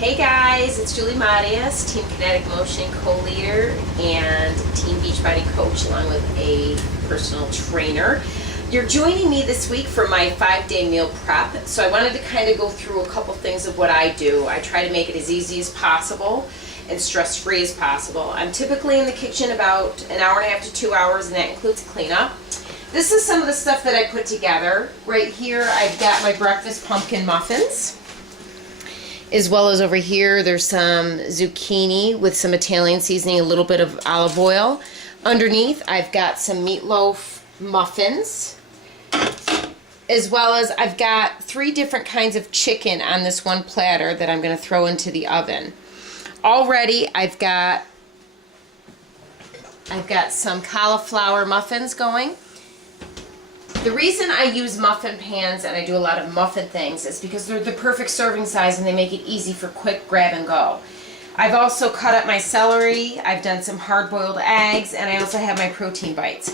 Hey guys, it's Julie Matias, Team Kinetic Motion co-leader and Team Beachbody coach along with a personal trainer. You're joining me this week for my 5-day meal prep. So I wanted to kind of go through a couple things of what I do. I try to make it as easy as possible and stress-free as possible. I'm typically in the kitchen about an hour and a half to 2 hours, and that includes cleanup. This is some of the stuff that I put together. Right here I've got my breakfast pumpkin muffins. As well as over here, there's some zucchini with some Italian seasoning, a little bit of olive oil. Underneath, I've got some meatloaf muffins. As well as I've got 3 different kinds of chicken on this one platter that I'm going to throw into the oven. Already, I've got some cauliflower muffins going. The reason I use muffin pans and I do a lot of muffin things is because they're the perfect serving size and they make it easy for quick grab and go. I've also cut up my celery, I've done some hard-boiled eggs, and I also have my protein bites.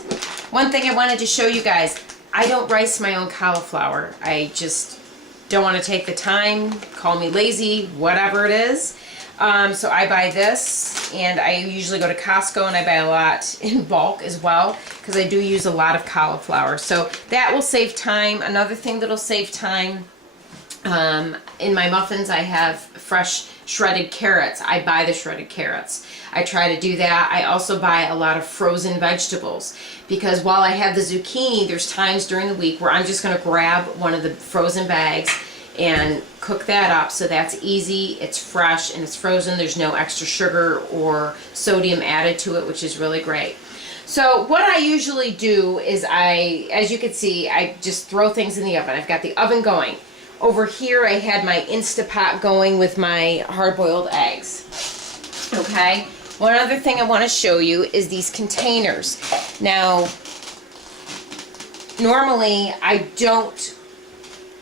One thing I wanted to show you guys, I don't rice my own cauliflower. I just don't want to take the time, call me lazy, whatever it is. So I buy this, and I usually go to Costco and I buy a lot in bulk as well because I do use a lot of cauliflower. So that will save time. Another thing that'll save time, in my muffins I have fresh shredded carrots. I buy the shredded carrots. I try to do that. I also buy a lot of frozen vegetables because while I have the zucchini, there's times during the week where I'm just going to grab one of the frozen bags and cook that up, so that's easy, it's fresh, and it's frozen. There's no extra sugar or sodium added to it, which is really great. So what I usually do is as you can see, I just throw things in the oven. I've got the oven going. Over here I had my Instapot going with my hard-boiled eggs. Okay, one other thing I want to show you is these containers. Now, normally I don't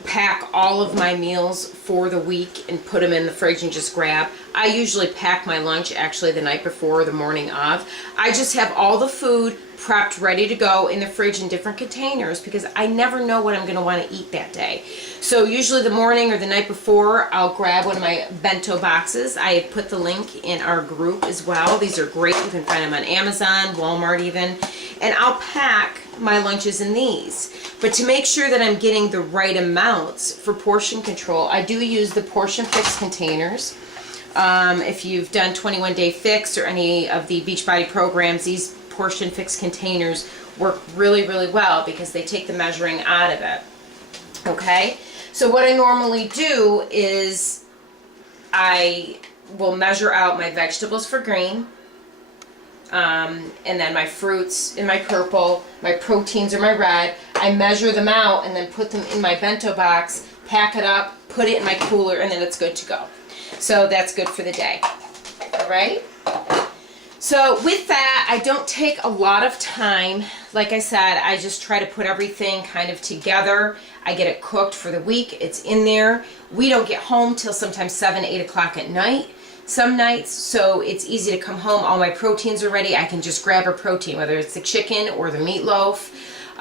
pack all of my meals for the week and put them in the fridge and just grab. I usually pack my lunch actually the night before or the morning of. I just have all the food prepped, ready to go in the fridge in different containers because I never know what I'm going to want to eat that day. So usually the morning or the night before, I'll grab one of my bento boxes. I have put the link in our group as well. These are great. You can find them on Amazon, Walmart even. And I'll pack my lunches in these. But to make sure that I'm getting the right amounts for portion control, I do use the Portion Fix containers. If you've done 21 Day Fix or any of the Beachbody programs, these Portion Fix containers work really, really well because they take the measuring out of it. Okay? So what I normally do is I will measure out my vegetables for green, and then my fruits in my purple, my proteins are my red. I measure them out and then put them in my bento box, pack it up, put it in my cooler, and then it's good to go. So that's good for the day. All right? So with that, I don't take a lot of time. Like I said, I just try to put everything kind of together. I get it cooked for the week. It's in there. We don't get home till sometimes 7, 8 o'clock at night. Some nights, so it's easy to come home. All my proteins are ready. I can just grab a protein, whether it's the chicken or the meatloaf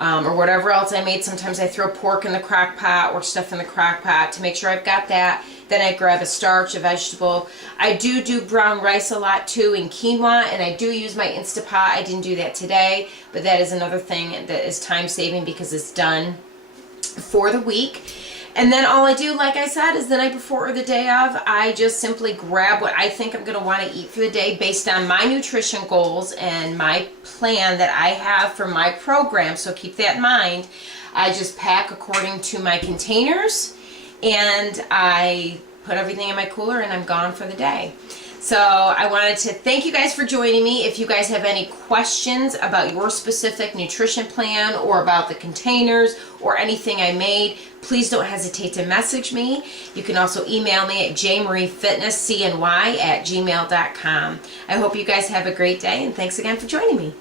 or whatever else I made. Sometimes I throw pork in the crock pot or stuff in the crock pot to make sure I've got that. Then I grab a starch, a vegetable. I do brown rice a lot too and quinoa, and I do use my Instapot. I didn't do that today, but that is another thing that is time saving because it's done for the week. And then all I do, like I said, is the night before or the day of, I just simply grab what I think I'm going to want to eat for the day based on my nutrition goals and my plan that I have for my program. So keep that in mind. I just pack according to my containers, and I put everything in my cooler, and I'm gone for the day. So I wanted to thank you guys for joining me. If you guys have any questions about your specific nutrition plan or about the containers or anything I made, please don't hesitate to message me. You can also email me at jmariefitnesscny@gmail.com. I hope you guys have a great day, and thanks again for joining me.